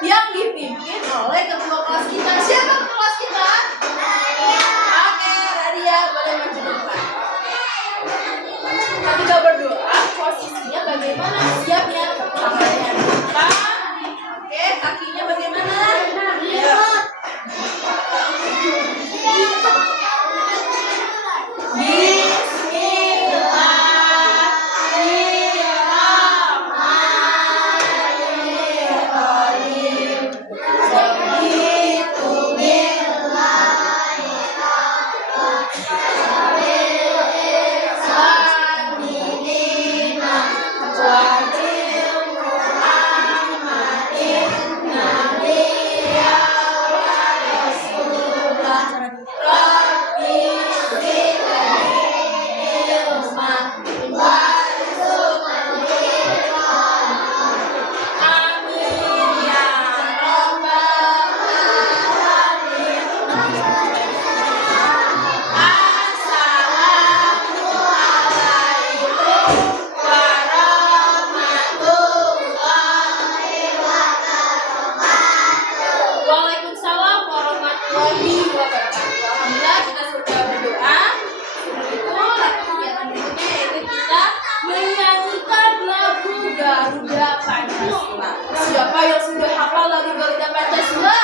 yang dipimpin oleh ketua kelas kita. Siapa ketua kelas kita? Oke, Radia, boleh maju depan. Ketika berdoa, posisinya bagaimana? Siap ya? Tangannya di depan. Oke, kakinya bagaimana? Ya. Siapa yang sudah hafal lagu Garuda Pancasila?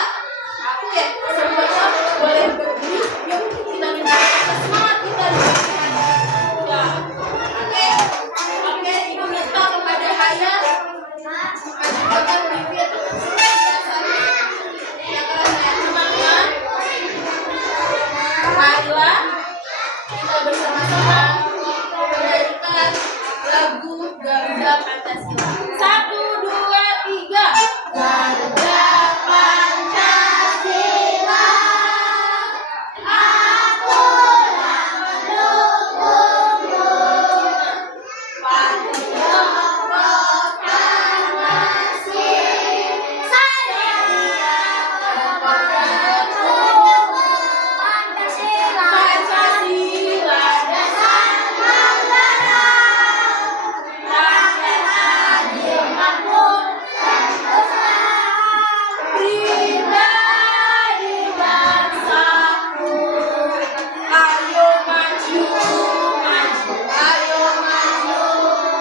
Aku ya, semuanya boleh berdiri. Yuk kita minta semangat kita ya. Oke, ibu minta kepada Haya ajukan bibir yang keras ya teman-teman. Marilah kita bersama-sama menyanyikan lagu Garuda Pancasila. 1, 2, 3. Garuda Pancasila, akulah pendukungmu. Patriot proklamasi, saya memperjuangkan Pancasila, Pancasila dasar negara. Rakyat adil makmur dan pribadi bangsaku. Ayo maju, maju, ayo maju,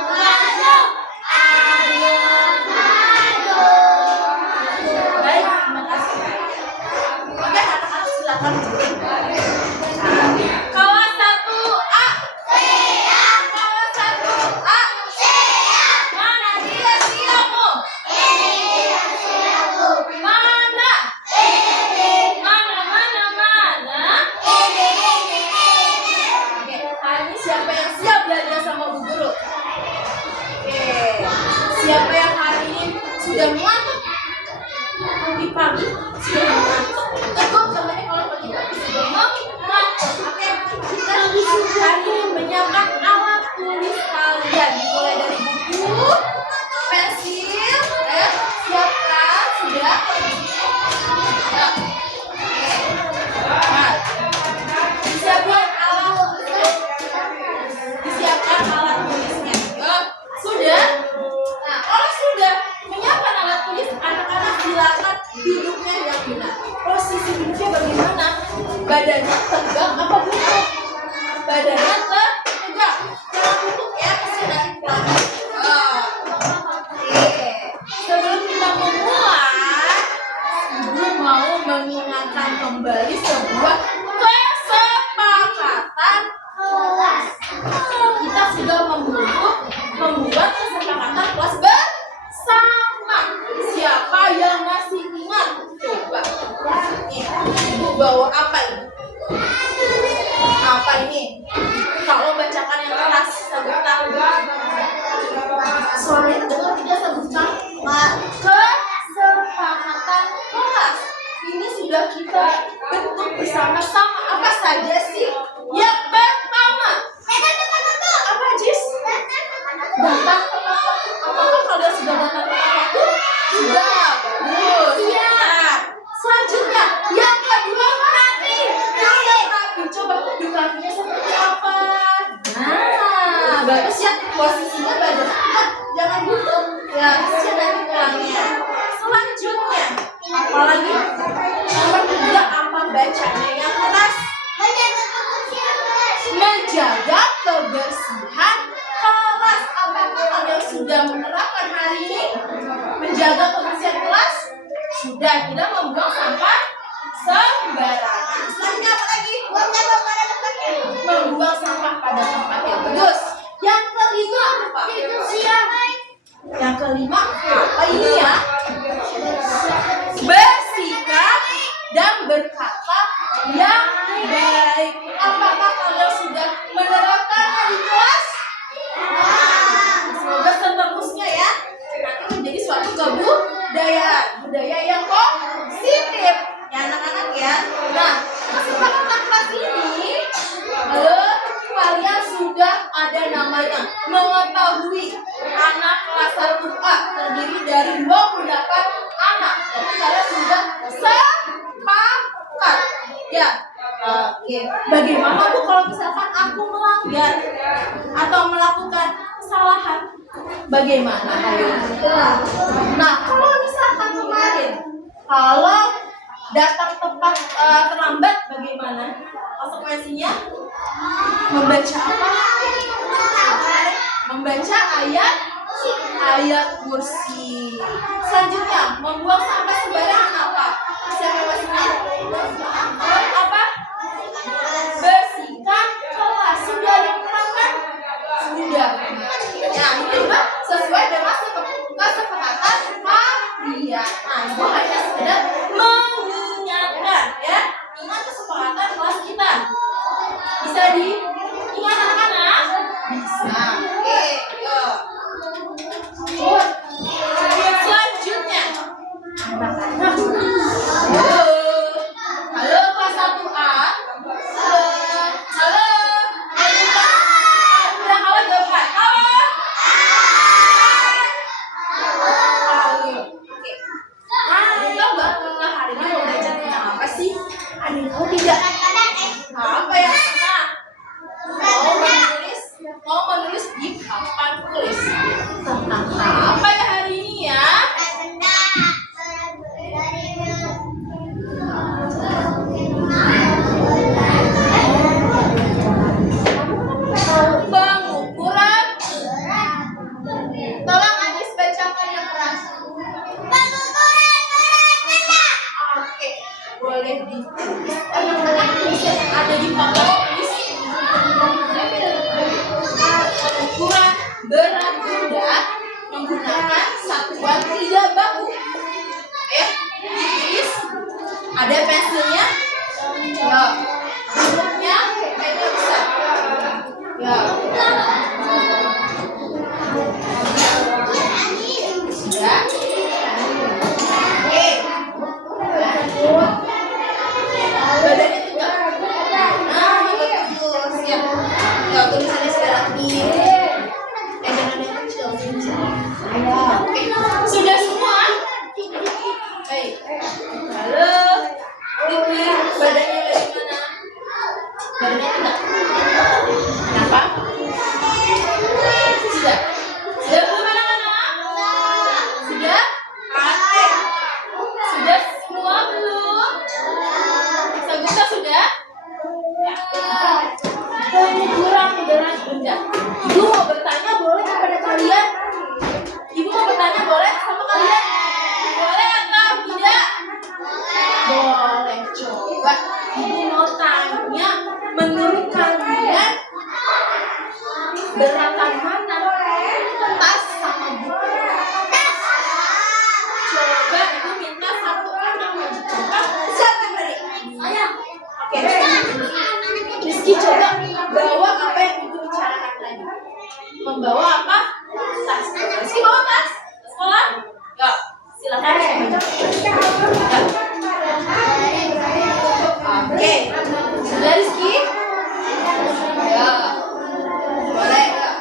maju, ayo maju. Baik, terima kasih. Oke, anak-anak silakan duduk. Kelas 1A. Siap. Kelas 1A. Siap. Mana dia siapmu? Ini dia siapmu. Mana? Ini. Mana? Ini. Oke, hari ini siapa yang siap belajar sama Bu Guru? Oke, siapa yang hari ini sudah ngantuk? Pagi-pagi sudah ngantuk. Teguh temannya kalau pagi-pagi sudah ngantuk. Oke, kita hari ini menyiapkan alat tulis kalian. Mulai dari buku, pensil, siapkan sudah. Ya. Nah, disiapkan alat tulisnya. Sudah? Nah, kalau sudah menyiapkan alat tulis, anak-anak silakan duduknya yang benar. Posisi duduknya bagaimana? Badannya tegak apa bungkuk? Badannya tegak. Jangan bungkuk ya, kasihan nanti pelan. Oke. Sebelum kita memulai, Ibu mau mengingatkan kembali sebuah kesepakatan kelas. Kita sudah membuat kesepakatan kelas bersama. Siapa yang masih ingat? Coba. Ibu bawa apa ini? Apa ini? Kalau bacakan yang keras, sebutkan. Suara dengar tidak sebutkan? Kesepakatan kelas. Ini sudah kita bentuk bersama-sama. Apa saja sih? Yang pertama. Apa, Jis? Datang tepat waktu. Apakah kalian sudah datang tepat waktu? Sudah. Bagus. Nah, selanjutnya yang kedua rapi. Coba di kakinya seperti apa? Nah, bagus ya. Posisinya badan tegak, jangan bungkuk. Ya, bisa nanti pulangnya. Selanjutnya Apalagi nomor 3 apa bacanya yang keras? Menjaga kebersihan kelas. Apakah kalian sudah menerapkan hari ini? Menjaga kebersihan kelas? Sudah, tidak membuang sampah sembarangan. Selanjutnya apa lagi? Membuang sampah pada tempat yang bagus. Yang kelima apa? Yang kelima apa ini ya? Bersikap dan berkata yang baik. Apakah kalian sudah menerapkan di kelas? Semoga seterusnya ya nanti menjadi suatu kebudayaan, budaya yang positif ya anak-anak ya. Nah, kesepakatan kelas ini kalian sudah ada namanya. Mengetahui anak kelas 1A terdiri dari 28 anak. Jadi kalian sudah sepakat ya. Oke. Bagaimana Bu kalau misalkan aku melanggar atau melakukan kesalahan? Bagaimana? Nah, kalau misalkan kemarin kalau datang tepat terlambat bagaimana? Konsekuensinya membaca apa? Membaca ayat kursi. Selanjutnya membuang sampah sembarangan apa? Siapa yang masih ingat? Apa? Bersikap kelas. Sudah diterapkan? Sudah. Ya, ini juga sesuai dengan kesepakatan kalian. Nah, itu hanya sekedar mengingatkan ya. Ingat kesepakatan kelas kita. Bisa diingat anak-anak? Bisa. Oke, yuk. Selanjutnya anak-anak. Halo kelas 1A. Halo. Udah halo jawaban. Oke. Tahu nggak kita hari ini mau belajar tentang apa sih? Ada yang tahu tidak? Apa yang mana? Mau menulis di papan tulis tentang apa ya hari ini ya? Pengukuran. Tolong Adis bacakan yang keras. Oke, boleh ditulis. Anak-anak tulisan yang ada di papan tulis. Pengukuran berat benda menggunakan satuan tidak baku. Ya, ditulis. Ada pensilnya. Ya. Bentuknya kayaknya bisa. Ya. Sudah. Oke. Badannya tegak. Nah, betul. Siap. Ya, tulisannya secara tinggi. Jangan yang kecil. Oke. Sudah semua? Baik. Halo. Ini badannya bagaimana? Badannya tegak. Kenapa? Sudah. Sudah belum anak-anak? Sudah? Oke. Sudah semua belum? Saguta sudah? Pengukuran berat benda. Ibu mau bertanya boleh kepada kalian? Ibu mau bertanya boleh sama kalian? Boleh atau tidak? Boleh. Coba ibu mau tanya, menurut kalian beratan mana? Tas sama buku? Coba ibu minta satu anak maju ke depan. Siapa yang berani? Saya. Oke. Rizky coba bawa apa yang ibu bicarakan tadi. Membawa apa? Tas. Rizky bawa tas? Sekolah? Ya. Silakan. Oke. Sudah Rizky? Ya. Boleh ya.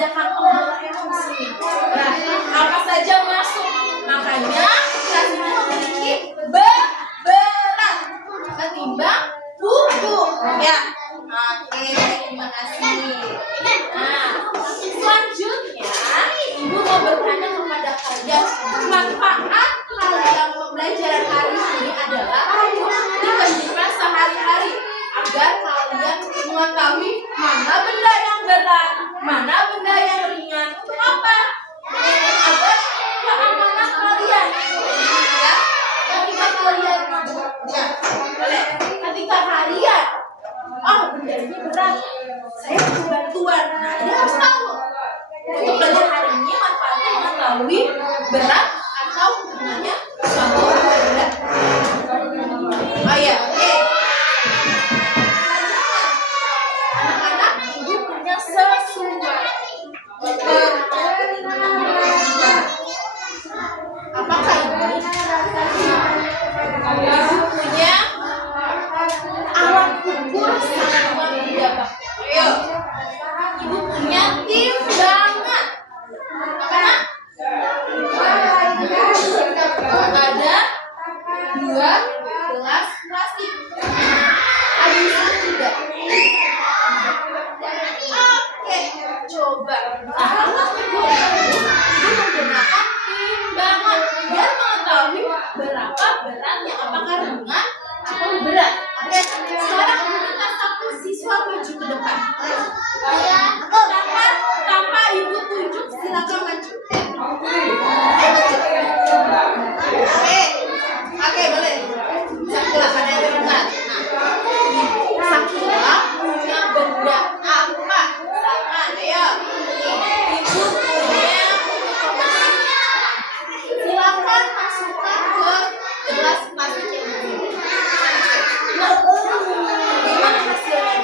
ada kantong Doraemon di sini. Nah, apa saja masuk. Makanya kelas ini memiliki berat ketimbang buku. Ya. Oke, terima kasih. Nah, selanjutnya Ibu mau bertanya kepada kalian, manfaat kalian pembelajaran hari ini adalah di kehidupan sehari-hari agar kalian mengetahui mana benda yang berat, mana benda yang ringan. Untuk apa? Agar keamanan kalian. Ya, ketika kalian ya, boleh. Ketika kalian benda ini berat, saya butuh bantuan. Nah, ini harus tahu. Untuk belajar hari ini manfaatnya mengetahui berat atau gunanya suatu benda. Oh ya, oke. Anak-anak, Ibu punya sesuatu. Apakah ini? Ibu punya alat ukur satuan tidak. Ayo. Ibu punya timbangan. Karena ada 2 gelas plastik. Ada yang tidak. Oke, coba. Nah, Ibu menggunakan timbangan biar mengetahui berapa beratnya, apakah ringan atau berat. Oke, sekarang kita satu siswa maju ke depan. Tanpa Ibu tunjuk, silakan maju. Oke, boleh. Sakila, ada yang depan. Nah, Sakila punya benda apa? Sama, ayo. Ibu punya silakan masukkan ke gelas plastik yang ini. Gimana hasilnya?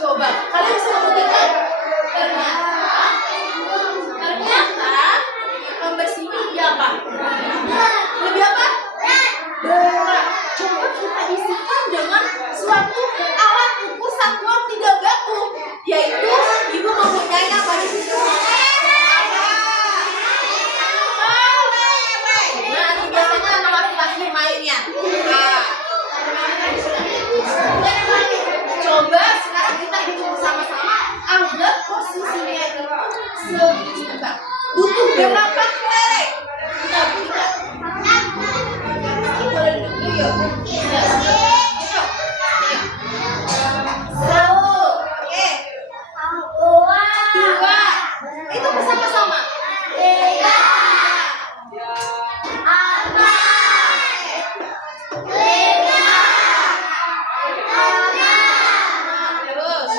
Coba, kalian bisa membuktikan? Ternyata pembersihnya lebih apa? Lebih apa? Berat. Coba kita isikan dengan suatu alat ukur satuan tidak baku, yaitu Ibu mempunyai apa di situ? Nah, ini biasanya anak laki-laki mainnya. Coba sekarang kita hitung bersama-sama agar posisinya itu seimbang. Butuh berapa kelereng? Kita buktikan. Boleh duduk dulu yuk. Satu. Oke. 2. Itu bersama-sama. 3. 4. 5. Terus.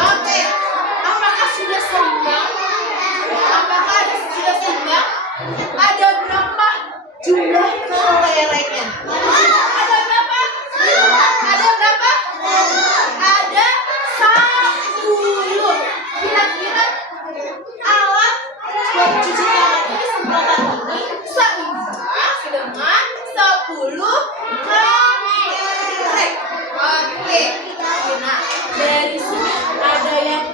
Oke, apakah sudah seimbang? Apakah sudah seimbang? Ada berapa jumlah kelerengnya? Ada berapa? Ada berapa? Ada 10. Kira-kira alat buat cuci tangan ini semprotan ini seimbang dengan 10 kelereng. Oke. Nah, dari sini ada yang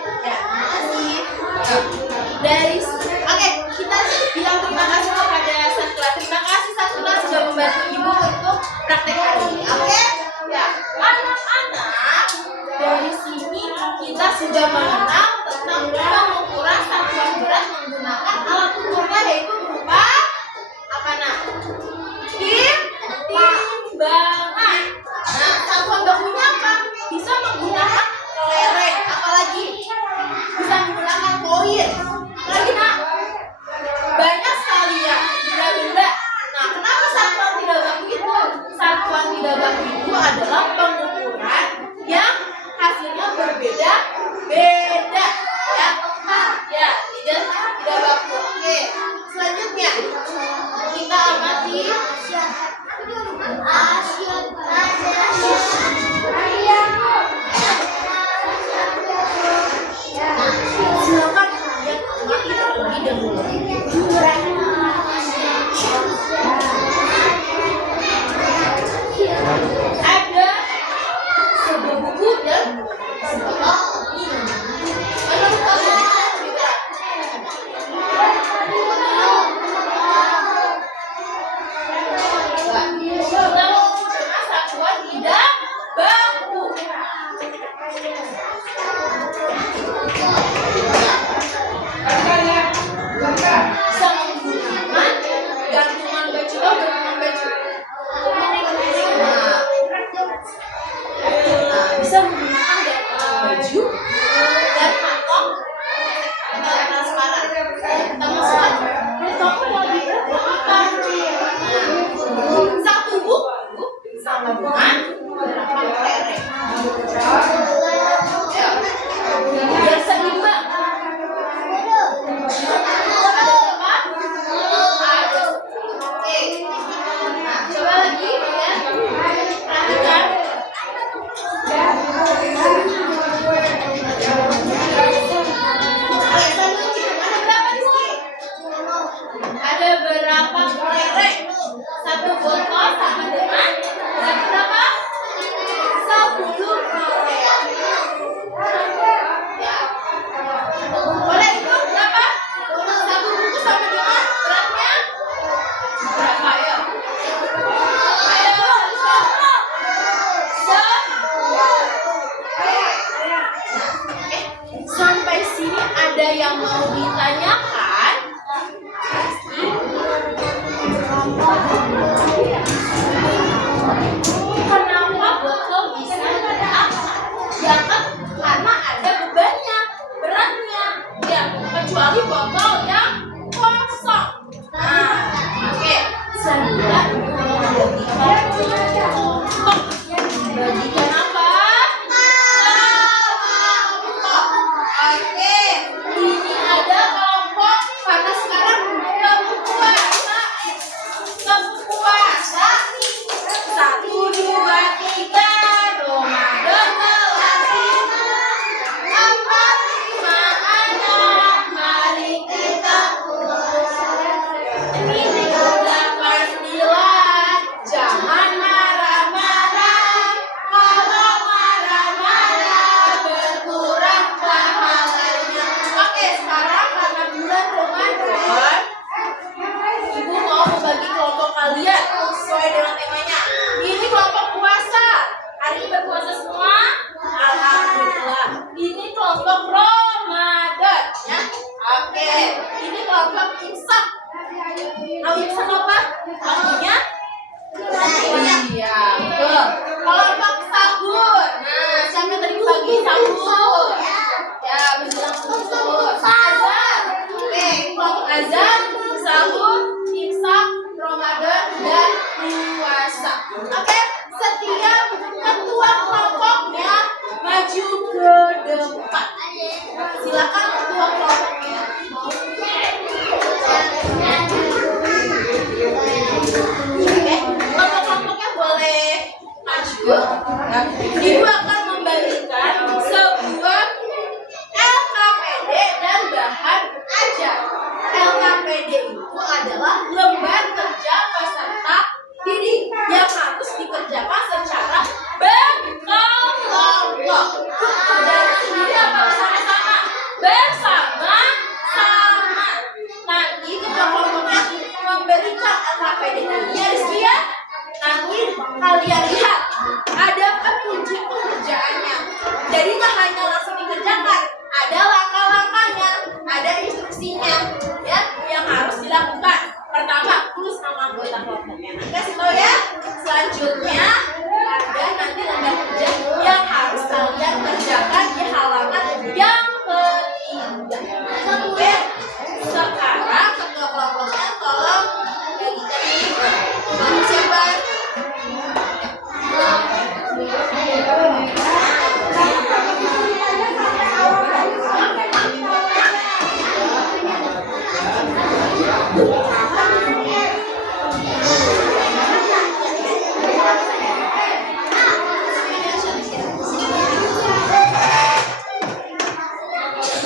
dari oke, kita bilang terima kasih kepada Sakila. Terima kasih Sakila sudah membantu Ibu untuk praktek hari ini. Oke? Ya, anak-anak, dari sini kita sudah mengenal tentang pengukuran satuan berat menggunakan alat ukurnya, yaitu berupa apa nak? Timbangan. Nah, satuan bakunya apa? Bisa menggunakan kelereng, apalagi bisa menggunakan koin. Lagi nak, banyak sekali ya benda-benda. Nah, kenapa satuan tidak baku itu? Satuan tidak baku itu adalah pengukuran yang hasilnya berbeda-beda. Ya, kecuali botol yang kosong. Nah, oke. Selanjutnya bagikan apa? Oke, ini ada kelompok karena sekarang kepuasa. Kepuasa. 1, 2, 3, Ramadan telah tiba. 4, 5 anak, mari kita puasa. Ini 8, 9, jangan marah-marah. Kalau marah-marah berkurang pahalanya. Oke, sekarang karena bulan Ramadan, Ibu mau membagi kelompok kalian sesuai dengan temanya. Ini kelompok puasa. Hari ini berpuasa semua? Alhamdulillah. Ini kelompok Ramadan, ya. Oke, ini kelompok imsak. Tahu imsak apa? Artinya? Iya, betul. Kelompok sahur. Nah, siapa yang tadi pagi sahur? Ya, menjelang sahur. Azan. Oke, kelompok azan, sahur, imsak, Ramadan, dan puasa. Oke, setiap ketua kelompoknya maju ke depan. Silakan ketua kelompoknya. Oke, kelompok-kelompoknya boleh maju. Ibu akan memberikan sebuah LKPD dan bahan ajar. LKPD itu adalah lembar kerja peserta didik yang harus dikerjakan secara berkelompok. Dan sendiri apa bersama-sama? Bersama-sama. Nanti ketua kelompoknya memberikan LKPD ini ya Rizky ya. Nanti kalian lihat ada petunjuk pengerjaannya. Jadi tak hanya langsung dikerjakan, ada langkah-langkahnya, ada instruksinya ya yang harus dilakukan. Pertama, tulis nama anggota kelompoknya. Nanti kasih tahu ya. Selanjutnya ada nanti lembar kerja yang harus kalian kerjakan di halaman yang ketiga. Oke. Sekarang ketua kelompoknya tolong bagikan ini. Kamu siapa?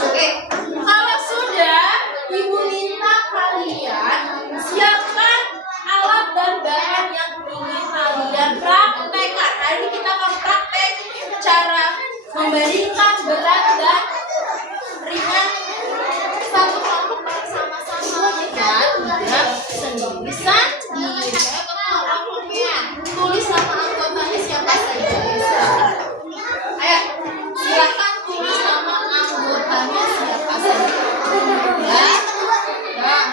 Oke, kalau sudah, Ibu minta kalian siapkan alat dan bahan yang ingin kalian praktekkan. Hari ini kita akan praktek cara membandingkan berat dan ringan satu kelompok bersama-sama ya, tidak sendiri-sendiri. Kelompoknya tulis nama anggotanya siapa saja. Silakan. Ayo, silakan tulis nama anggotanya siapa saja. Ya. Nah,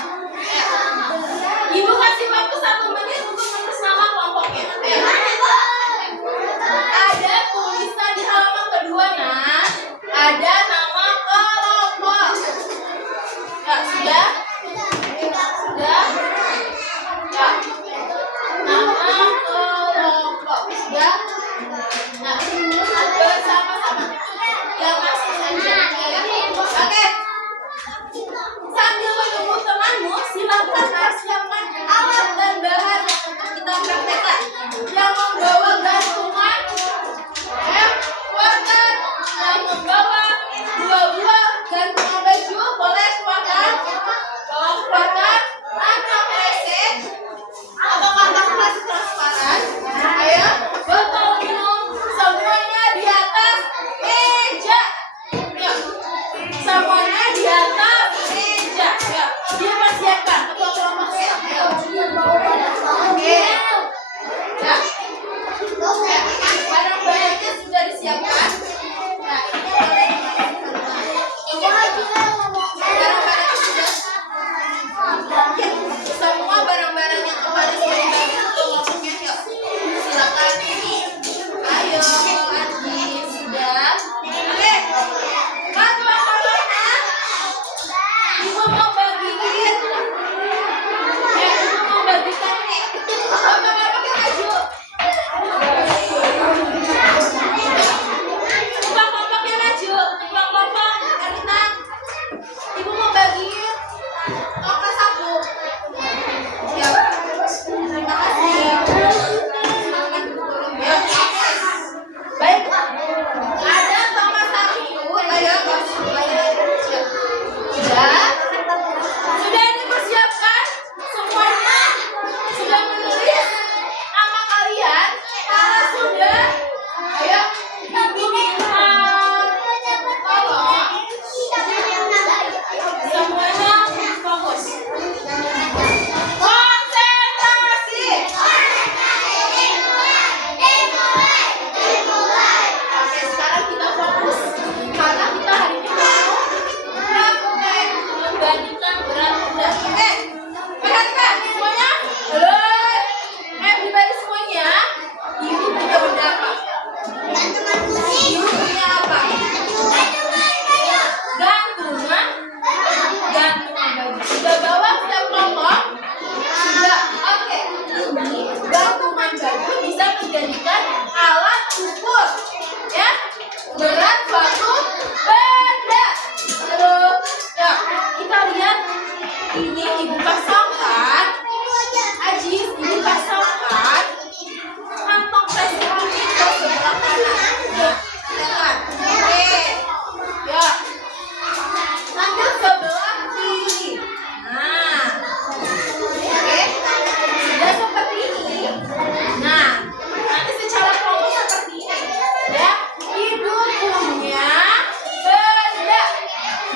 Ibu kasih waktu 1 menit untuk menulis nama kelompoknya. Ayo. Ada tulisan di halaman kedua, nah. Ada nama kelompok. Ya, sudah? Sudah? Ya. Nama kelompok. Sudah? Nah, bersama-sama. Yang masih saja. Oke. Sambil menunggu temanmu, silakan siapkan alat dan bahan yang untuk kita praktekkan. Yang membawa gantungan, water, yang membawa 2 buah gantungan baju, boleh keluarkan. Bawa keluarkan, atau reset, atau kantong plastik transparan. Ayo, botol minum, semuanya di atas meja. Yuk, semuanya di atas meja. Yuk, dia persiapkan ketua kelompoknya. Oke. Ya. Ibu mau bagiin. Ya, ibu mau bagikan nih. Bapak pakai baju. Kelompok-kelompoknya maju. Kelompok-kelompok, Arina. Ibu mau bagiin. Kelompok satu. Ya. Terima kasih. Ya. Baik. Ada kelompok satu. Ayo, sudah dipersiapkan semuanya, sudah menulis nama kalian. Kalau sudah, ayo ibu minta tolong semuanya fokus, konsentrasi. Oke, sekarang kita fokus karena kita hari ini mau membandingkan berat benda. Perhatikan semuanya. Halo, everybody semunya. Ibu punya benda apa? Ibu punya apa? Gantungan. Gantungan baju. Sudah bawa setiap kelompok? Sudah. Oke. Ini gantungan baju bisa menjadikan alat ukur. Ya. Berat suatu benda. Halo. Ya, kita lihat ini ibu pasangkan. Ajis, ibu pasangkan kantong plastik ini ke sebelah kanan. Ya, lihat. Oke. Ya. Nanti sebelah kiri. Nah. Oke. Sudah seperti ini. Nah, nanti secara kelompok seperti ini. Ya, ibu punya benda.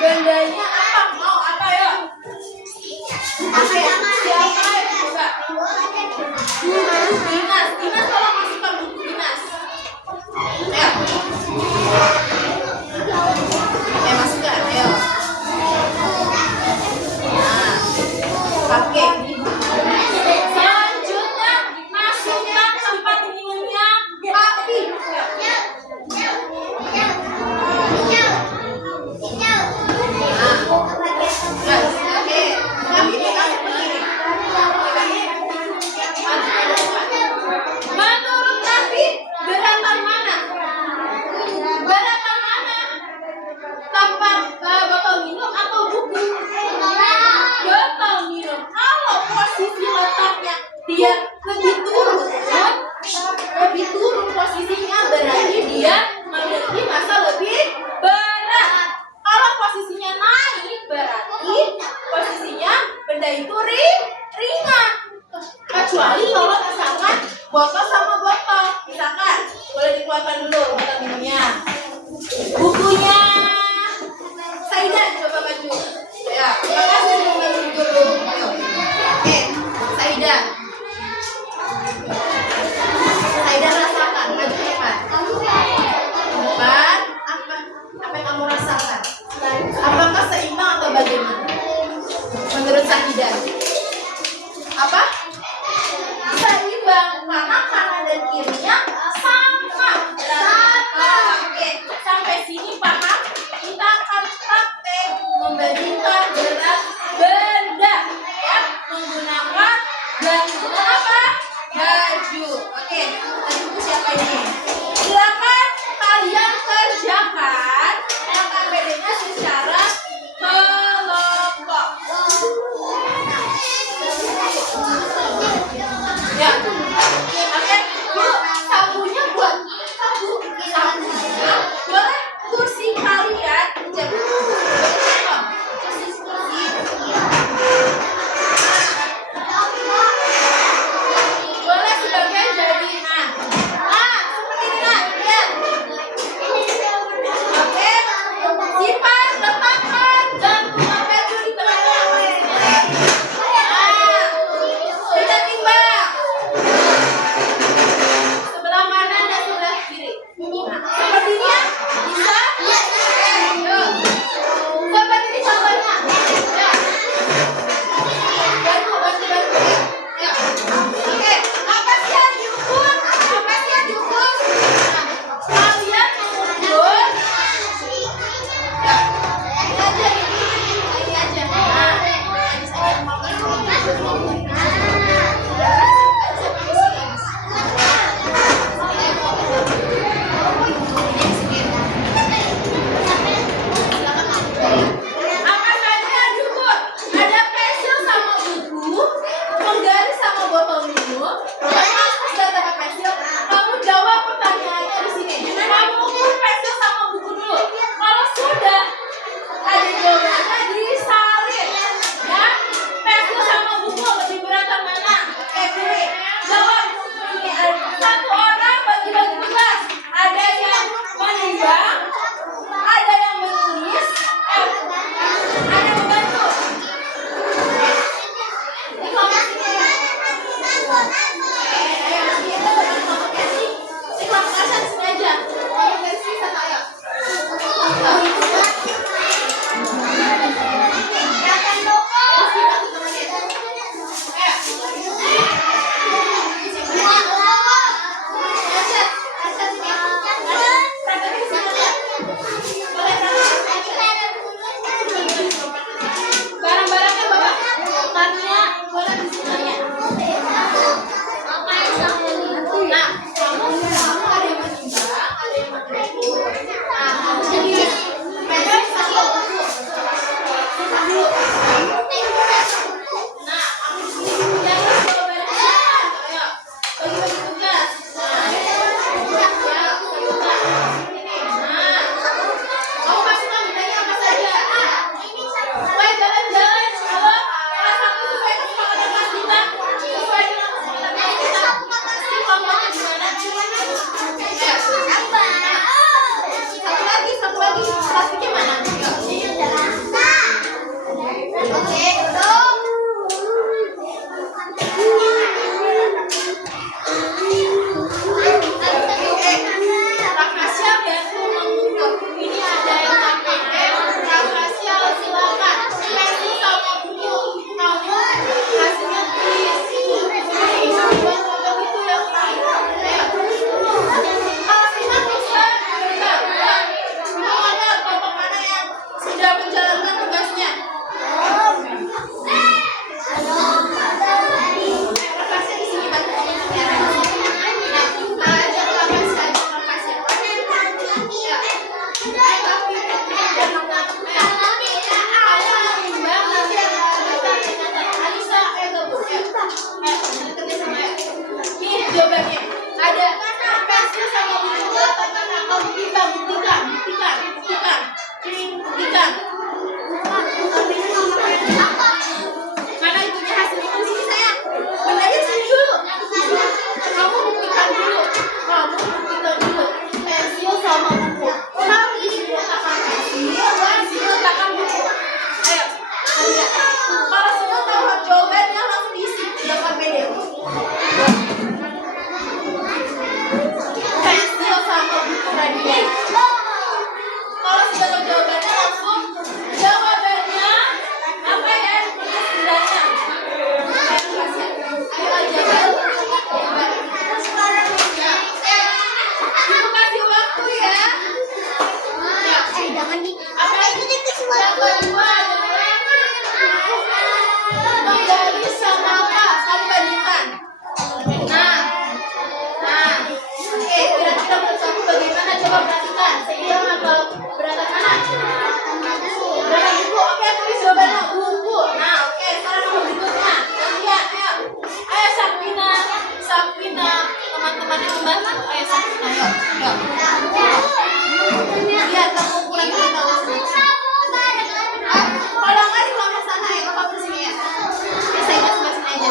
Bendanya apa? Mau apa ya? Oke, siapa yang buka? Buku dinas. Dinas tolong masukkan buku dinas. Ya. Masukkan, ayo. Nah, pakai ini buku. Selanjutnya, masukkan tempat minumnya api. Menurut Nafi, beratan mana? Beratan mana? Tempat botol minum atau buku? Botol minum. Kalau posisi letaknya dia lebih turun posisinya berarti dia memiliki massa lebih berat. Kalau posisinya naik berarti posisinya benda itu ringan. Kecuali kalau misalkan botol sama botol, misalkan boleh dikeluarkan dulu botol minumnya. Bukunya Saida coba maju. Ya, terima kasih sudah maju dulu. Ayo. Oke, Saida. Saida rasakan, maju depan. Depan, apa yang kamu rasakan? Apakah seimbang atau bagaimana? Menurut Saida. Apa? Seimbang, karena kanan dan kirinya sama. Oke, sampai sini paham? Kita akan praktek membandingkan berat benda, ya, menggunakan gantungan apa? Baju. Oke, tadi buku siapa ini? Silakan kalian kerjakan LKPD-nya secara kelompok. Ya, oke, yuk. Oke, duduk. Rakasya bantu mengukur. Ini ada yang pakai M. Rakasya silakan. Pensil sama buku. Kamu hasilnya tulis. Buat itu yang lain. Kalau kita bisa, mau ada kelompok mana yang sudah menjalankan tugasnya? Rakasya di sini bantu teman-teman. Jawabannya ada pensil sama buku catatan atau buktikan. Mana itunya hasilnya di sini sayang? Bendanya sini dulu. Kamu buktikan dulu. Pensil sama buku. Kalau ini letakkan pensil, letakkan buku. Ayo, lihat. Kalau sudah tahu jawabannya langsung diisi di dalam PDF. Pensil sama buku tadi. Kalau sudah tahu jawabannya langsung jawabannya apa ya? Sebenarnya. Ayo aja. Ibu kasih waktu ya. Jangan di Apa itu? Yang kedua adalah menggali sama apa? Kamu bandingkan. Nah. Oke, kira-kira menurut kamu bagaimana? Coba perhatikan. Seimbang atau berantakan mana? Berantakan buku. Oke, tulis jawabannya buku. Nah, oke. Sekarang nomor berikutnya. Lihat, ayo. Ayo Sabrina. Teman-temannya membantu. Ayo Sabrina, yuk. Lihat, kamu ukuran kita. Kalau nggak di kelompok sana ya, kakak di sini ya. Saya ingat sebelah sini aja.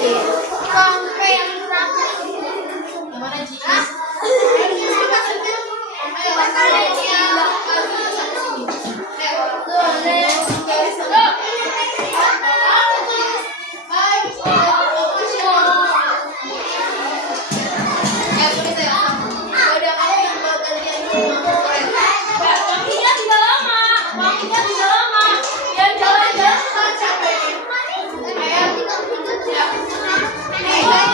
Sampai yang mana Jis? Hey,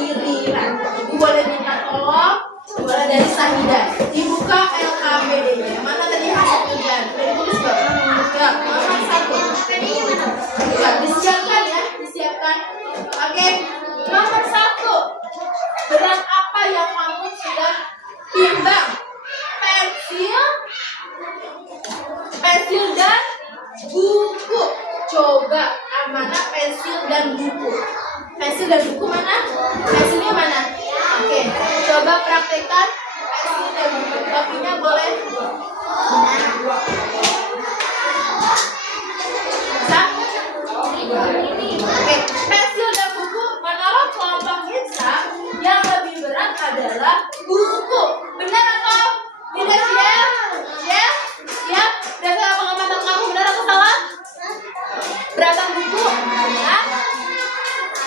kiriran. Ibu boleh minta tolong, boleh dari Sahida. Dibuka LKPD-nya. Yang mana tadi hasil kerjaan? Udah ditulis belum? Ya, nomor 1. Ya, disiapkan ya, disiapkan. Oke, nomor 1. Berat apa yang kamu sudah timbang? Pensil dan buku. Coba mana pensil dan buku? Pensil dan buku mana? Pensilnya mana? Oke, coba praktekkan pensil dan buku. Kopinya boleh. Bisa? Oke, pensil dan buku. Menurut kelompok Insa, yang lebih berat adalah buku. Benar atau tidak, Siap? Siap? Siap? Berdasarkan pengamatan kamu, benar atau salah? Beratan buku? Benar?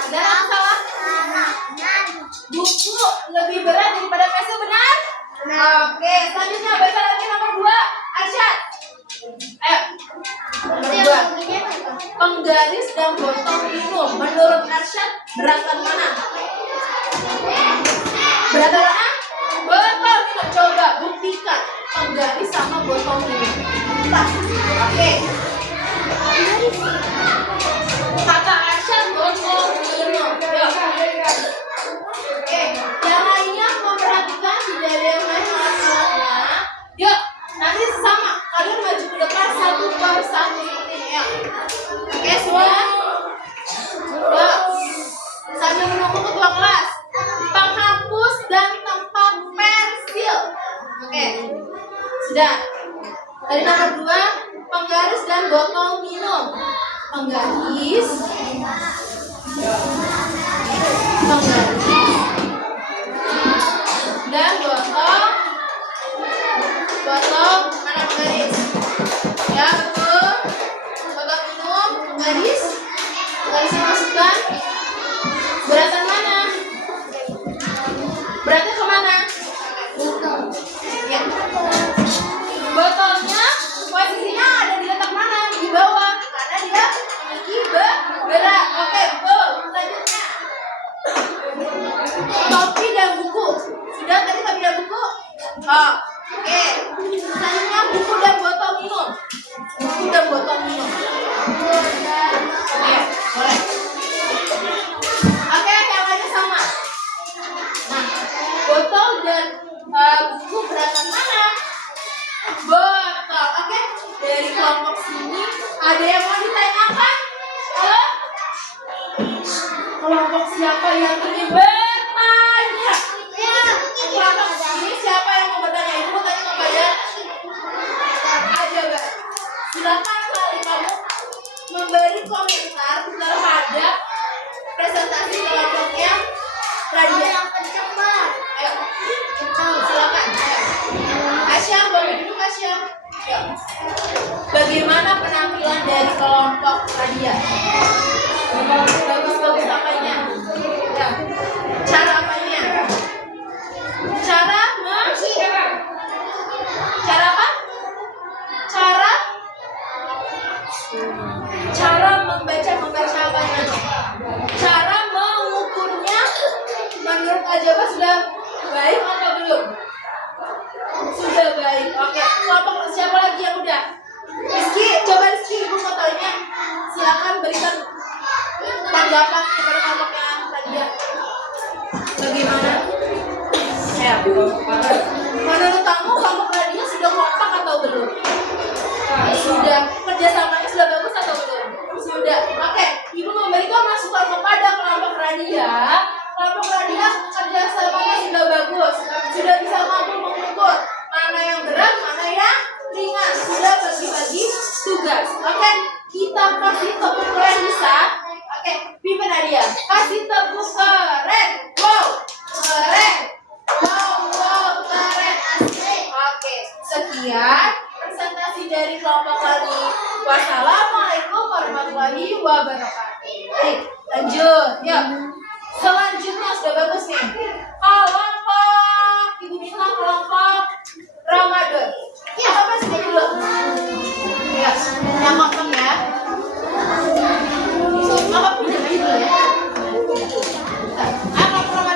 Benar atau salah? Buku lebih berat daripada pensil, benar? Oke, selanjutnya baca lagi nomor 2. Arsyad. Ayo. Nomor 2. Penggaris dan botol minum. Menurut Arsyad, beratan mana? Beratan mana? Botol minum. Coba buktikan penggaris sama botol minum. Oke. Kata Arsyad botol minum. Yuk. Oke. Yang lainnya memperhatikan tidak ada yang lain masalahnya. Yuk. Nanti sama. Kalian maju ke depan satu per satu seperti ini. Yuk. Oke, sudah. Yuk. Sambil menunggu ketua kelas. Penghapus dan tempat pensil. Oke. Sudah. Tadi nomor 2, penggaris dan botol minum. Penggaris dan botol mana penggaris? Ya, betul. Botol minum, penggarisnya masukkan. Beratan mana? Beratnya kemana? Ya. Botolnya posisinya ada di letak mana? Di bawah, karena dia memiliki berat. Oke, betul. Selanjutnya, topi dan buku. Sudah tadi topi dan buku? Oke. Selanjutnya buku dan botol minum. Buku dan botol minum. Oke, boleh. Oke, yang lainnya sama. Nah, botol dan buku beratan mana? Botol. Oke, dari kelompok sini ada yang mau ditanyakan? Halo? Kelompok siapa yang ingin bertanya? Kelompok sini siapa yang mau bertanya? Ibu mau tanya kepada aja, Mbak. Silakan kali kamu memberi komentar terhadap presentasi kelompoknya Radia. Ayo, silakan. Asya, boleh duduk Asya. Bagaimana penampilan dari kelompok Radia? Bagus-bagus apanya? Ya. Cara apanya? Cara apa? Cara membaca apanya? Cara mengukurnya menurut Ajaba sudah baik atau belum? Sudah baik. Oke, kelompok siapa lagi yang udah? Rizky, coba Rizky, ibu fotonya. Silakan berikan tanggapan kepada kelompoknya Radia. Bagaimana? Ya, menurut kamu kelompok Radia sudah kompak atau belum? Sudah. Kerjasamanya sudah bagus atau belum? Sudah. Oke, ibu memberikan masukan kepada kelompok Radia. Kelompok Radia kerjasamanya sudah bagus, sudah bisa mampu mengukur mana yang berat, mana yang ringan, sudah bagi-bagi tugas. Oke, kita kasih tepuk keren bisa. Oke, pimpin Nadia, kasih tepuk keren. Wow, keren. Wow, keren asli. Oke, sekian presentasi dari kelompok kami. Wassalamualaikum warahmatullahi wabarakatuh. Baik, lanjut. Yuk. Selanjutnya sudah bagus nih. Kelompok Ibu Nina, kelompok Ramadan. Ya, apa sih dulu? Ya, yang kompak ya. Apa pinjam dulu ya? Kelompok Ramadan.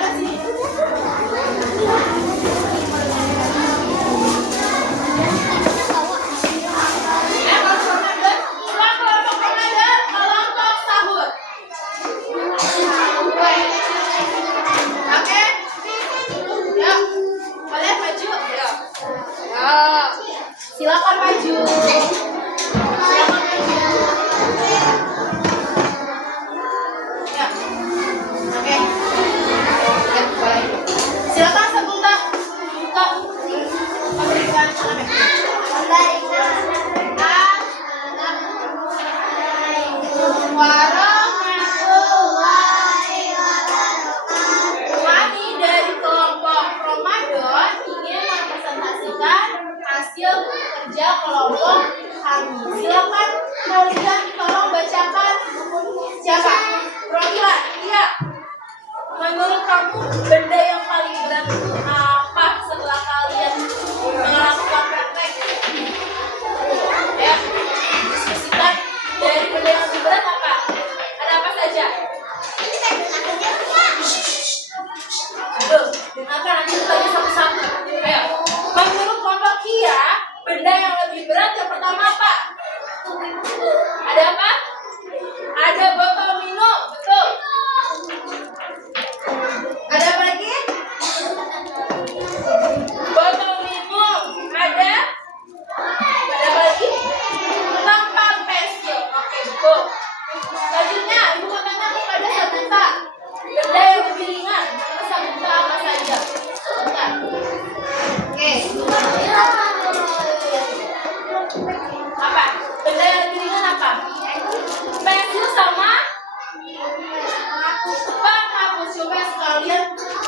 Penghapus. Coba sekalian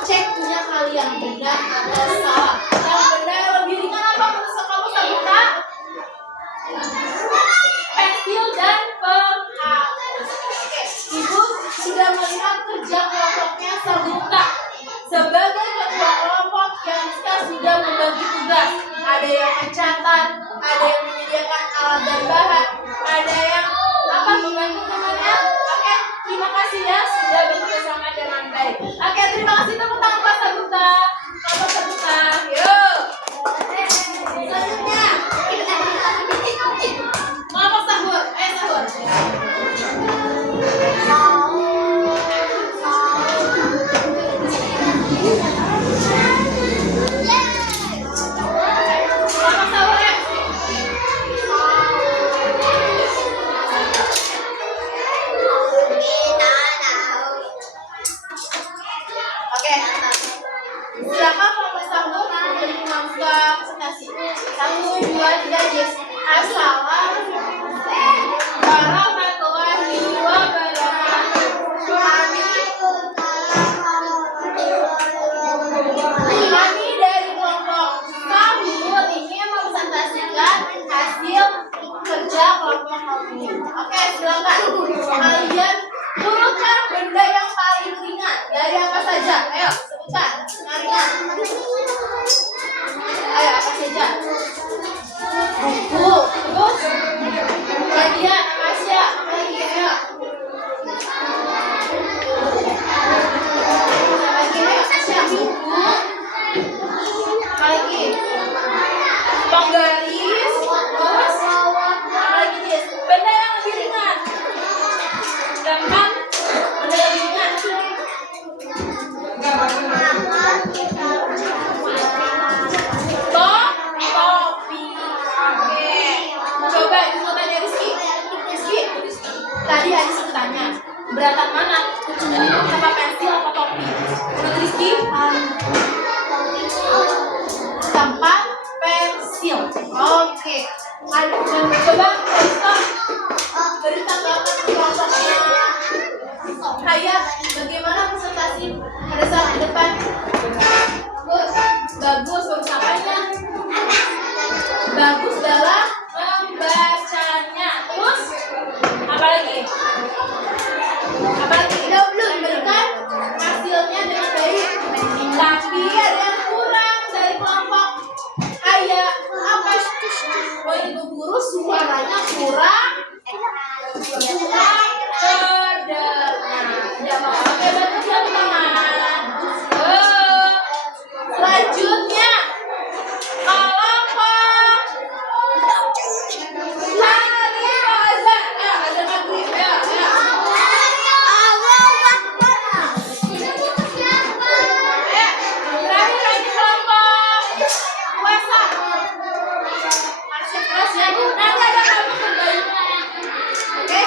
cek punya kalian benar atau salah. Yang benar yang lebih ringan apa menurut kamu Sabuta? Pensil dan penghapus. Oke, Ibu sudah melihat kerja kelompoknya Sabuta. Sebagai ketua kelompok, Yanska sudah membagi tugas. Ada yang mencatat, ada yang menyediakan alat dan bahan, ada yang membantu temannya. Oke, terima kasih ya sudah bekerjasama dengan baik. Oke, terima kasih, tepuk tangan Pak Sabuta. Pak Sabuta, yuk. Selanjutnya, kelompok sahur. Sahur. Silakan kelompok sahur memberi mangga presentasi. 1, 2, 3, yes. Assalamualaikum warahmatullahi wabarakatuh. Kami dari kelompok sahur ingin mempresentasikan hasil kerja kelompok kami. Oke, silakan. Kalian urutkan benda yang paling ringan dari apa saja. Ayo, sebutkan. Ringan. Ayo, apa saja? Buku. Terus? Hadiah, Amasya. Apa lagi? Ayo. Apa lagi? Ayo, Amasya. Buku. Apa lagi? Penggaris. Terus? Apa lagi, Jess? Benda yang lebih ringan. Gampang. Benda yang lebih ringan. Topi. Oke. Coba ibu mau tanya Rizky. Rizky, tadi Adis tanya berantakan mana? Sama pensil atau topi? Menurut Rizky? Tempat pensil. Oke. Coba Rizky beri tanggapan kelompoknya. Kayak bagaimana presentasi pada saat di depan? Bagus, bagus apanya? Bagus dalam membacanya. Terus apa lagi? Apa lagi? Memberikan hasilnya dengan baik. Tapi ada yang kurang dari kelompok. Kayak apa? Oh, ibu guru suaranya kurang terdengar. Oke, bagus ya teman-teman. Selanjutnya kelompok hari azan. Ada maghrib ya. Terakhir lagi kelompok puasa. Masih terus ya. Nanti ada kamu kembali. Oke.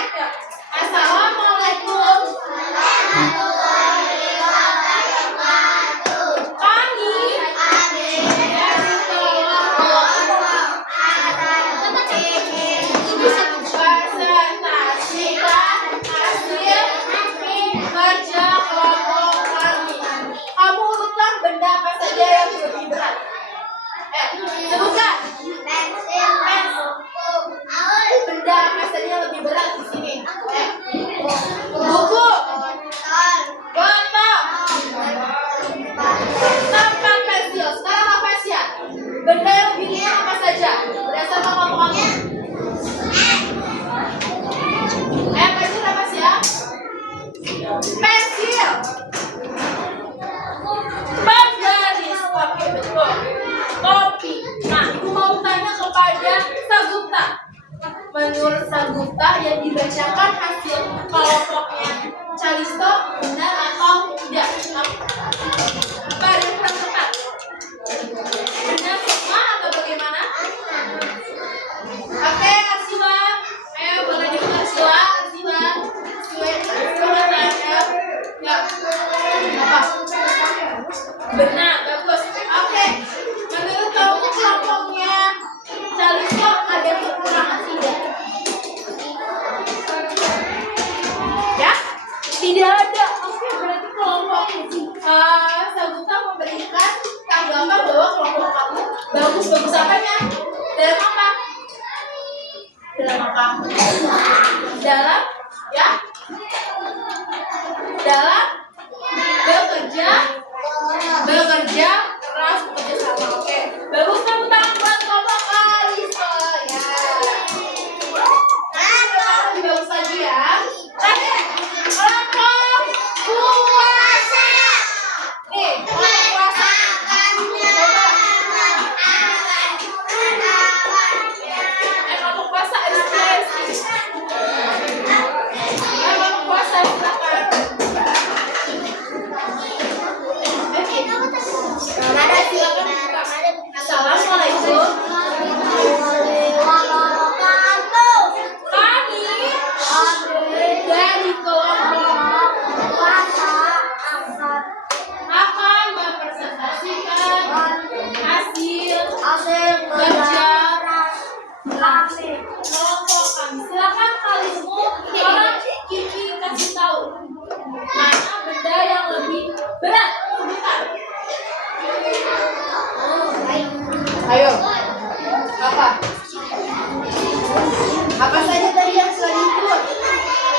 Assalamualaikum. Sebutkan. Benda apa saja yang lebih berat di sini? Buku, botol, tempat pensil. Sekarang apa sih ya? Benda yang lebih ringan apa saja? Berdasarkan kelompok-kelompok. Pensil apa sih ya? Pensil. Penggaris. Oke, betul. Topi. Nah, ibu mau tanya kepada Sabuta. Menurut Sabuta yang dibacakan hasil kelompoknya Calisto benar atau tidak? Apa ada yang kurang tepat? Benar semua atau bagaimana? Oke, Arsila. Ayo, boleh dibuka Arsila. Arsila. Ya. Apa? Benar, bagus. Oke. Menurut kamu kelompoknya Calisto ada kekurangan tidak? Ya? Tidak ada. Oke, berarti kelompok Sabuta memberikan tanggapan bahwa kelompok kamu bagus apanya? Dalam apa? Dalam apa? Dalam ya? Dalam bekerja keras, bekerja sama. Oke, bagus. Tepuk tangan buat kelompok Kalista ya. Lebih bagus lagi ya. Kelompok puasa. Nih, kelompok puasa. Kelompok puasa kelompok puasa silakan. Assalamualaikum. Kami dari kelompok akan mempresentasikan hasil kerja kelompok kami. Silakan kalimu orang Kiki kasih tahu mana benda yang lebih berat. Ayo. Apa saja tadi yang sudah diikut?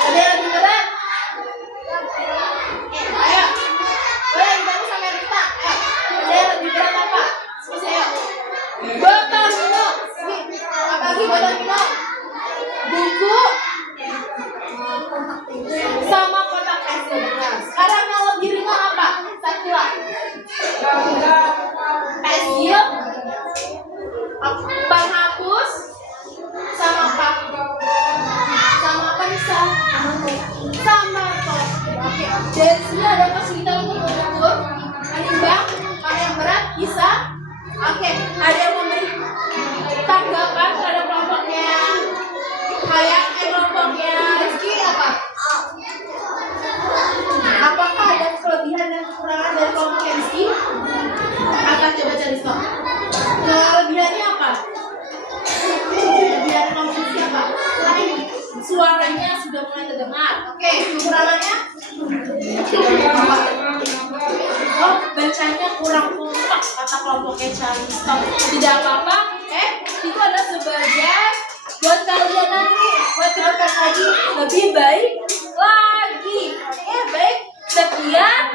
Ada yang lebih berat? Ayo. Boleh kita sampai lupa. Ada yang lebih berat apa? Ayo. Botol minum. Apa lagi botol minum? Buku sama kotak pensil. Sekarang yang lebih ringan apa? Satu lah. Pensil, penghapus, sama apa? Sama apa bisa? Sama kok. Oke. Dan sini ada kesulitan untuk mengukur, menimbang mana yang berat bisa. Oke. Ada yang memberi tanggapan terhadap kelompoknya kayak kelompoknya Rizky apa? Apakah ada kelebihan dan kekurangan dari kelompok Rizky? Apa coba cari stop? Kelebihannya apa? Kelebihan kelompok Rizky apa? Suaranya sudah mulai terdengar. Oke, kekurangannya? Oh, bacanya kurang kompak kata kelompoknya cari stop. Tidak apa-apa. Itu adalah sebagai buat kalian nanti, buat kedepan lagi lebih baik lagi. Baik. Sekian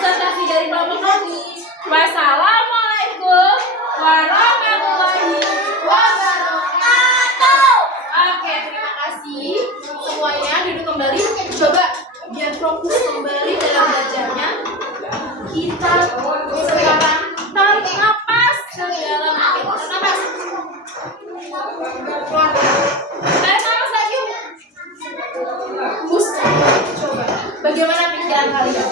presentasi dari kelompok kami. Wassalamualaikum warahmatullahi wabarakatuh. Oke, terima kasih semuanya. Duduk kembali. Coba biar fokus kembali dalam belajarnya. Kita sekarang tarik nafas ke dalam. Tarik nafas. Tarik nafas lagi. Bus. Coba. Bagaimana pikiran kalian?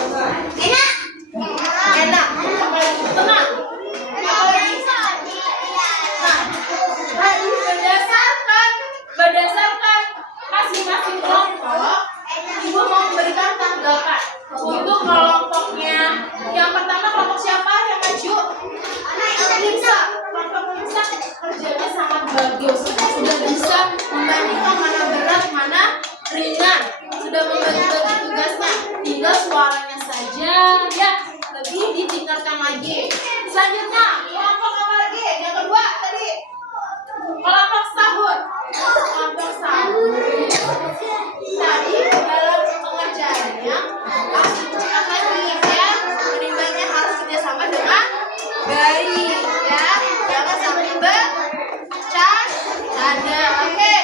Enak. Apalagi tenang. Apalagi berdasarkan masing-masing kelompok, Ibu mau memberikan tanggapan untuk kelompoknya. Yang pertama kelompok siapa yang maju? Nisa. Kelompok Nisa kerjanya sangat bagus. Sudah bisa membandingkan mana berat, mana ringan. Sudah membagi-bagi tugasnya. Tinggal suaranya saja ya lebih ditingkatkan lagi. Selanjutnya kelompok apa lagi? Yang kedua tadi kelompok sahur. Kelompok sahur tadi dalam pengerjaannya harus dipercepat lagi ya. Menimbangnya harus kerjasama dengan baik ya. Jangan sampai bercanda. Oke.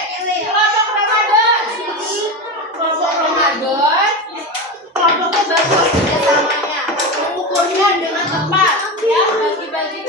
Kelompok Ramadan. Kelompok Ramadan kelompoknya bagus kerjasamanya, mengukurnya dengan tepat ya, bagi-bagi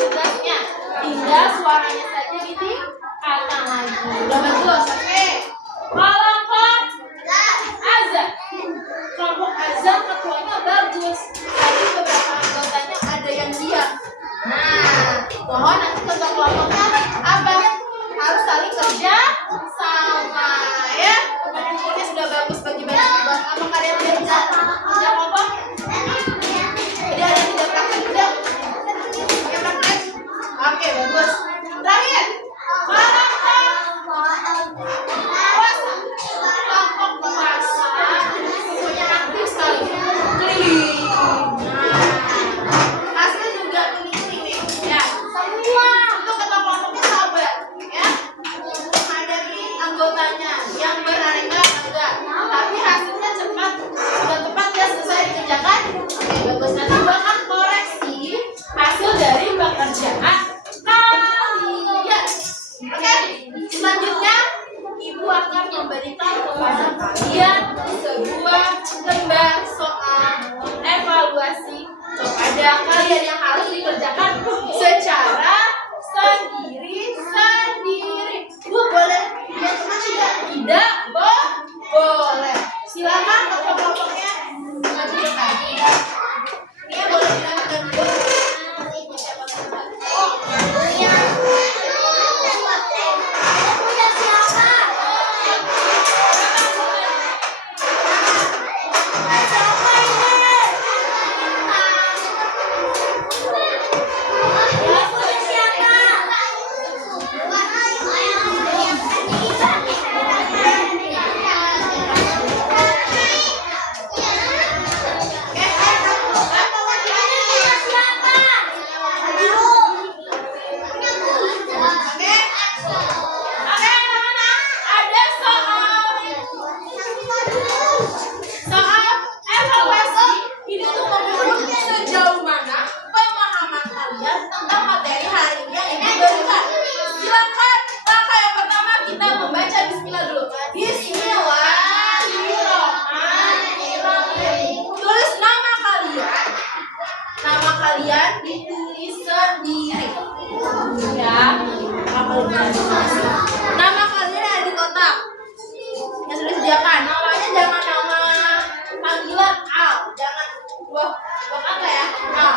Al. Jangan buah apa ya? Al.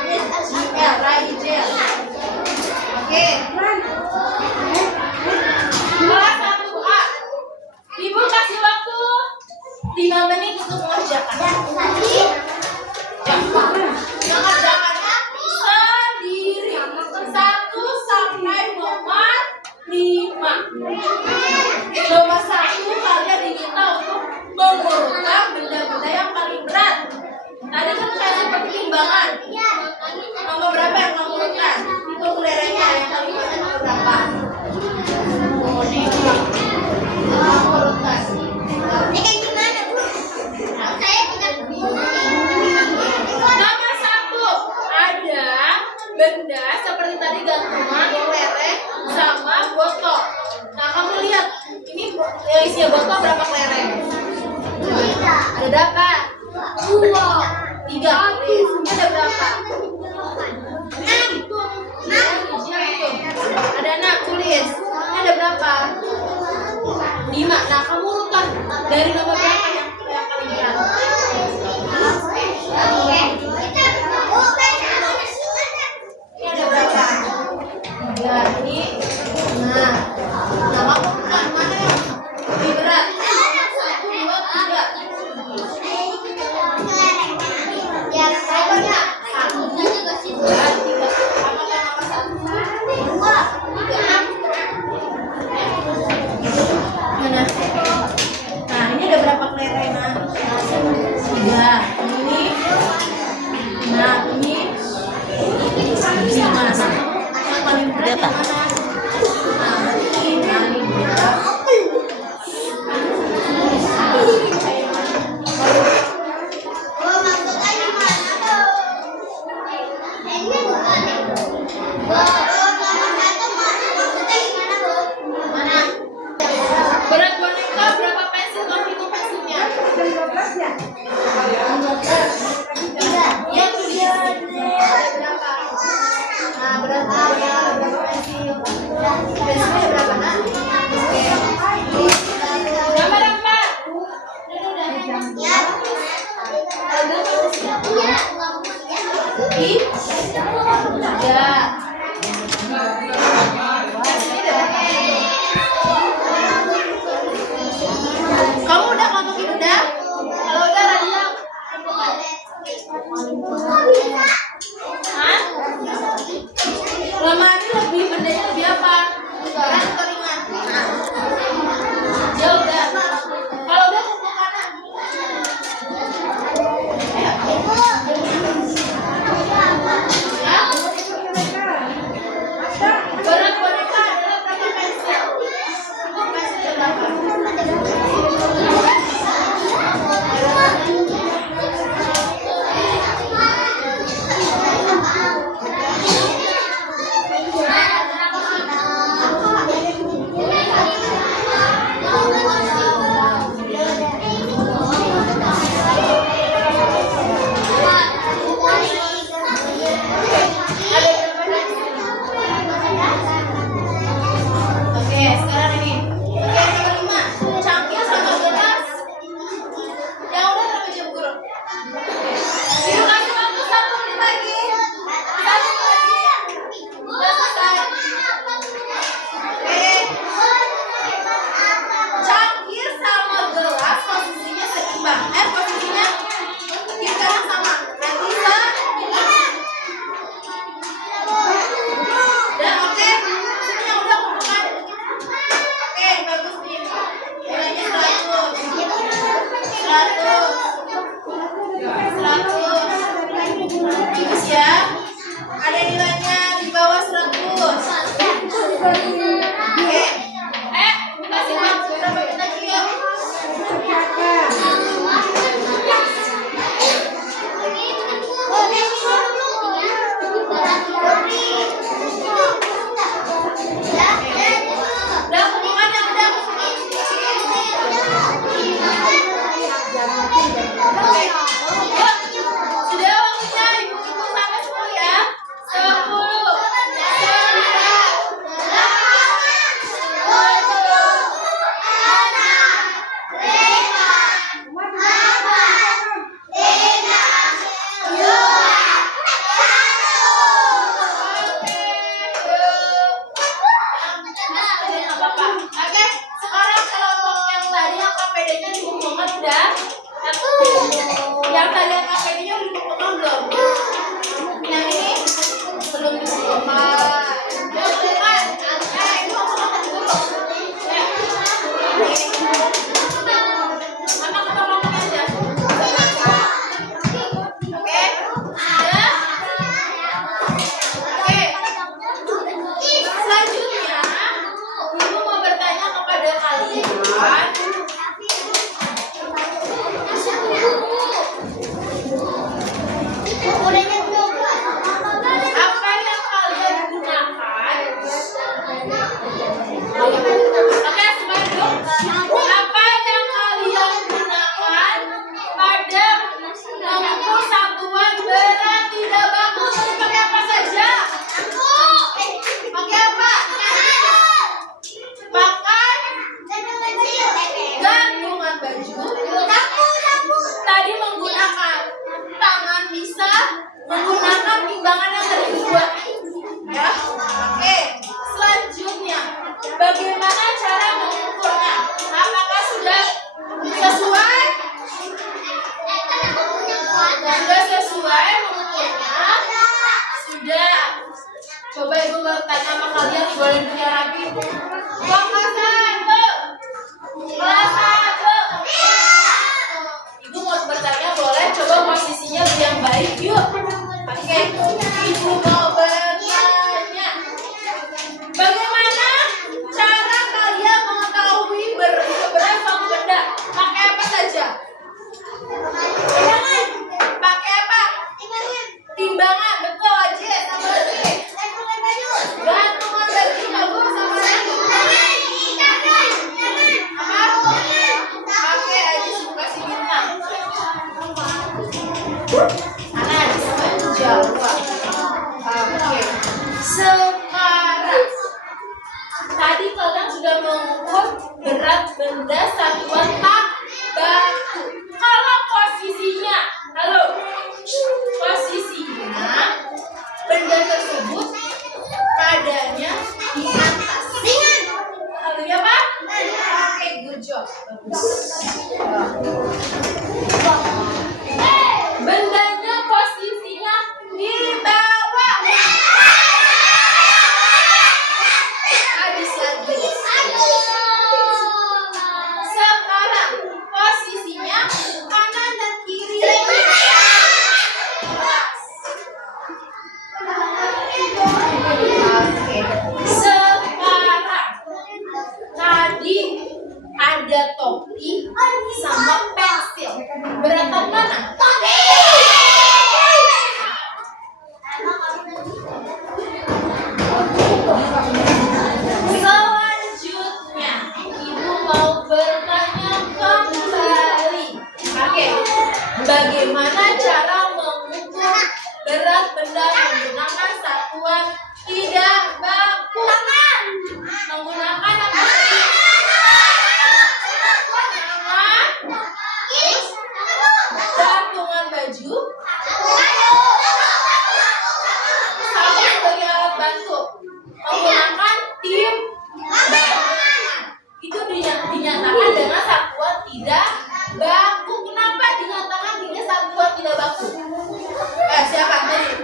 Namanya Jimel, Raijel. Oke. Kelas 1A. Ibu kasih waktu 5 menit untuk mengerjakan. Mengerjakannya sendiri. 1 sampai nomor 5. Nomor 1 kalian diminta untuk mengurutkan benda-benda yang paling berat. Tadi kan kasih pertimbangan. Nomor berapa yang kamu urutkan? Itu kelerengnya yang paling banyak nomor berapa? Urutkan. Nomor 1 ada benda seperti tadi gantungan, kelereng, sama botol. Nah kamu lihat ini isinya botol berapa kelereng? Ada berapa? 2, 3. Ini ada berapa? 6. Ada 6, tulis. Ini ada berapa? 5. Nah kamu urutkan dari nomor berapa yang paling berat? Ini ada berapa? 3. Ini. Nah kamu urutkan mana yang lebih berat? 1, 2, 3. Berapanya? 1, 2, 3. Apakah nomor 1? 2, 3. Mana? Nah ini ada berapa kelereng? 3. Ini. Nah ini 5. Yang paling berat yang mana? Nah ini berat. Berat boneka berapa pensil? Kamu hitung pensilnya. 15. Iya tuh dia. Berapa? Nah berapa pensil? Pensilnya berapa nak? Gambar 4. Kamu udah ngomongin udah? Kalau udah Radia. Hah? Lemari lebih bendanya lebih apa? Berat atau ringan? Ya udah. Kalau udah kumpul mana? Berat boneka adalah berapa pensil? Pensilnya berapa? Oke, sekarang ini. Oke, nomor 5. Cangkir sama gelas. Yang udah berapa jam guru? Ibu kasih waktu 1 menit lagi. 1 menit lagi. Udah selesai. Oke. Cangkir sama gelas posisinya seimbang. Posisinya kiri kanan sama. Nanti udah oke. Sini yang udah kumpulkan. Oke, bagus nih. Nilainya 100. 100. Bagus ya. Ada nilainya di bawah 100. Oke. Kasih waktu berapa menit lagi yuk? Udah kumpulkan yang udah. Oke. Yuk. Sudah waktunya ibu-ibu sampai 10 ya. 10, 9, 8, Sudah sesuai mengukurnya? Sudah. Coba ibu bertanya sama kalian, boleh punya rapi. Kelas 1. Kelas 1. Ibu mau bertanya, boleh coba posisinya yang baik yuk. Oke, ibu mau bertanya, bagaimana cara kalian mengetahui berapa benda? Pakai apa saja? Pakai apa? Timbangan, betul aja. Sama lagi. Gantungan baju, bagus sama lagi. Apa? Pakai aja suka kasih bintang. Karena Ajis menjawab. Oke. Sekarang tadi kalian sudah mengukur berat benda satuan batu. Kalau posisinya, posisinya benda tersebut adanya di atas. Lalu apa? Oke, good job. Bendanya posisinya di bawah. Habis lagi. Sekarang posisinya kanan dan kiri. Oke. Sekarang tadi ada topi sama pensil. Beratan mana? Selanjutnya, ibu mau bertanya kembali. Oke, bagaimana cara mengukur berat benda menggunakan satuan tidak baku? Menggunakan apa? Gantungan baju. Sama sebagai alat bantu. Menggunakan timbangan. Itu dinyatakan dengan satuan tidak baku. Kenapa dinyatakan dengan satuan tidak baku? Siapa tadi?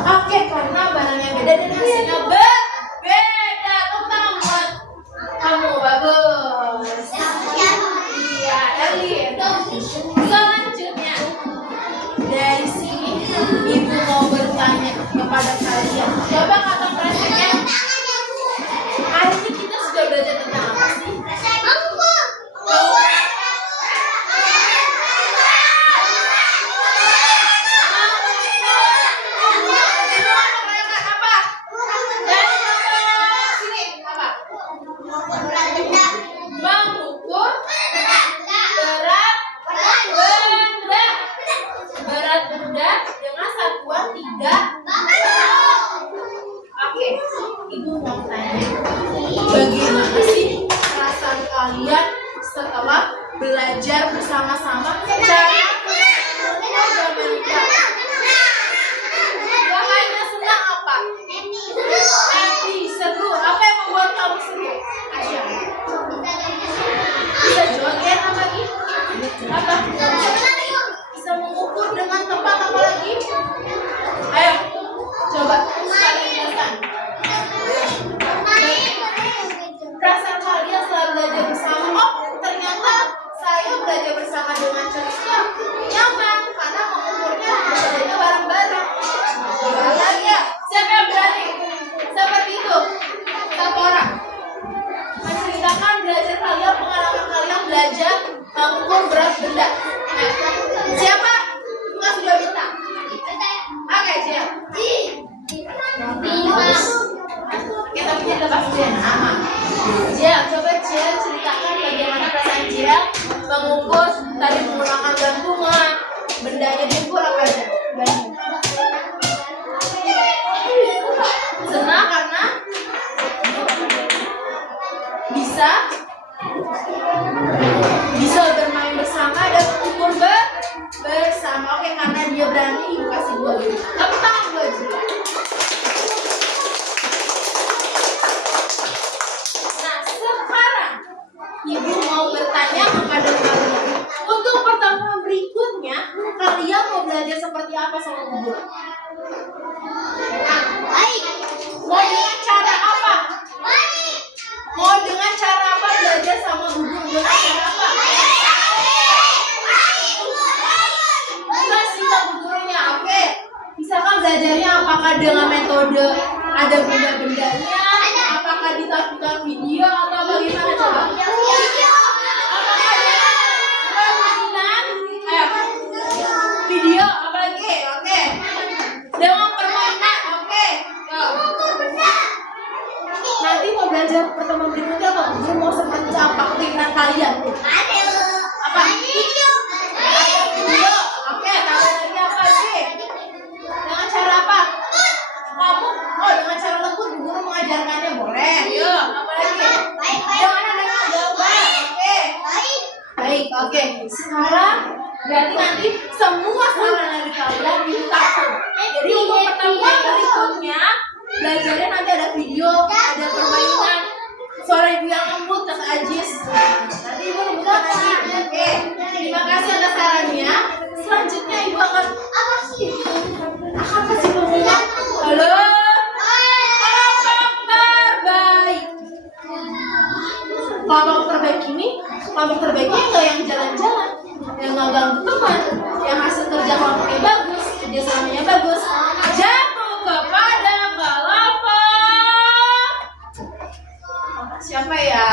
Oke, karena barangnya beda dan hasilnya berbeda. Teman kamu bagus. Iya, Elin. Selanjutnya, dari sini ibu mau bertanya kepada kalian. Coba kata prakteknya. Hari ini kita sudah belajar tentang apa sih? Mengukur berat benda dengan satuan tidak. Oke, ibu mau tanya, bagaimana sih perasaan kalian setelah belajar bersama-sama cara Wahainya senang apa? Happy, seru. Apa yang membuat kamu seru? Asya. Bisa joget apa lagi? Apa? Bisa mengukur dengan tempat apa lagi? Ayo, coba sekalian jelaskan. Perasaan kalian setelah belajar bersama. Oh, ternyata saya belajar bersama dengan cerita nyaman karena mengukurnya belajarnya bareng-bareng. Coba lagi ya. Siapa yang berani? Seperti itu. Satu orang. Menceritakan belajar kalian, pengalaman kalian belajar mengukur berat benda. Siapa? Enggak sudah minta. Oke, siap. Kita punya lepas dia nama. Jial, coba Jial ceritakan bagaimana perasaan Jial mengukur tadi menggunakan gantungan. Bendanya diukur apa aja? Senang karena bisa bermain bersama dan mengukur bersama. Oke, karena dia berani, ibu kasih 2 juta. Tepuk tangan 2 juta. Nah, sekarang ibu mau bertanya kepada kalian. Apakah dengan metode ada benda-bendanya? Apakah ditampilkan video atau bagaimana coba? Apakah dengan permainan? Video, apalagi? Oke. Dengan permainan, oke. Nanti mau belajar pertemuan berikutnya apa? Guru mau seperti apa keinginan kalian? Apa? Video. Oke, tambah lagi apa sih? Dengan cara apa? Kamu, dengan cara lembut guru mengajarkannya boleh. Yuk, apa lagi? Dengan gambar. Oke. Baik, oke. Sekarang berarti nanti semua saran dari kalian ditampung. Jadi untuk pertemuan berikutnya belajarnya nanti ada video, ada permainan, suara ibu yang lembut, kata Ajis. Nanti ibu lembutkan lagi. Oke. Terima kasih atas sarannya. Selanjutnya ibu akan apa sih pengumuman? Halo. Kelompok terbaik ini, kelompok terbaiknya nggak yang jalan-jalan, yang nggak ganggu teman, yang hasil kerja kelompoknya bagus, kerjasamanya bagus. Jatuh kepada kelompok siapa ya?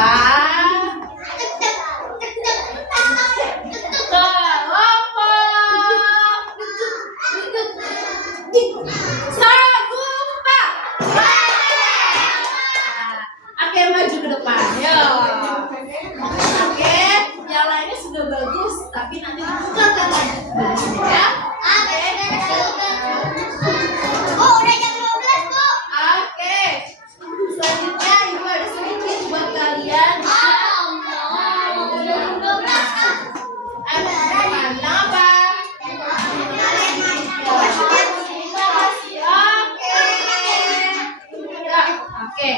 Sagupa. Oke, maju ke depan. Yo. Oke, yang lainnya sudah bagus, tapi nanti dibukakan lagi ya. Oh, udah jam 12, Bu. Oke. Selanjutnya ibu ada sedikit buat kalian. Apa? Oke.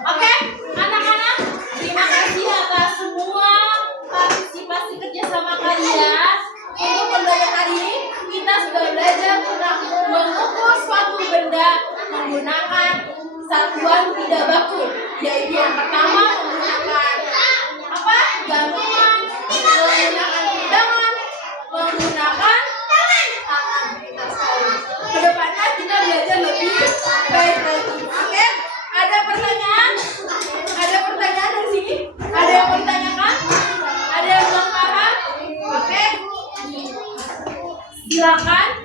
Oke, anak-anak, terima kasih atas semua partisipasi kerjasama kalian. Untuk pembelajaran hari ini, kita sudah belajar tentang mengukur suatu benda menggunakan satuan tidak baku, yaitu yang pertama menggunakan apa? Gantungan, menggunakan tendangan, menggunakan tangan kita sekali. Kedepannya kita belajar lebih baik lagi. Oke? Ada pertanyaan? Ada pertanyaan dari sini? Ada yang mau ditanyakan? Ada yang belum paham? Oke? Silakan.